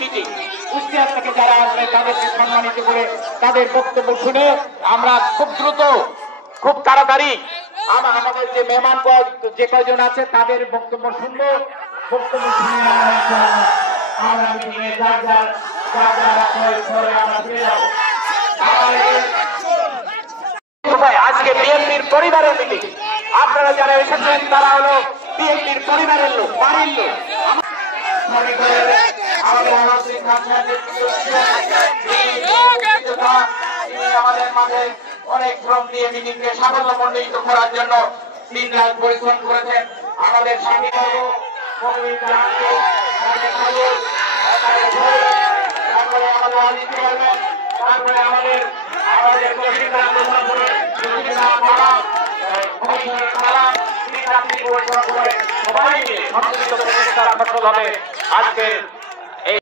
Meeting. Kushtia থেকে যারা আসবে তাদেরকে সম্মানিত করে তাদের বক্তব্য শুনে আমরা খুব দ্রুত খুব তাড়াতাড়ি আমাদের যে মেহমান যে কয়জন আছে তাদের বক্তব্য শুনবো। বক্তব্য শুনে আমরা মিটিংয়ে আমরা ফিরে যাবো। আজকে বিএনপির পরিবারের মিটিং। আপনারা যারা এসেছেন তারা হলো বিএনপির পরিবারের লোক, বাড়ির লোক। আমাদের মাঝে অনেক শ্রম দিয়ে মিটিংকে সাফল্যমণ্ডিত করার জন্য দিন রাত পরিশ্রম করেছেন। আমাদের স্বামীবর্গ তারপরে আমাদের সবাই মিলে আজকের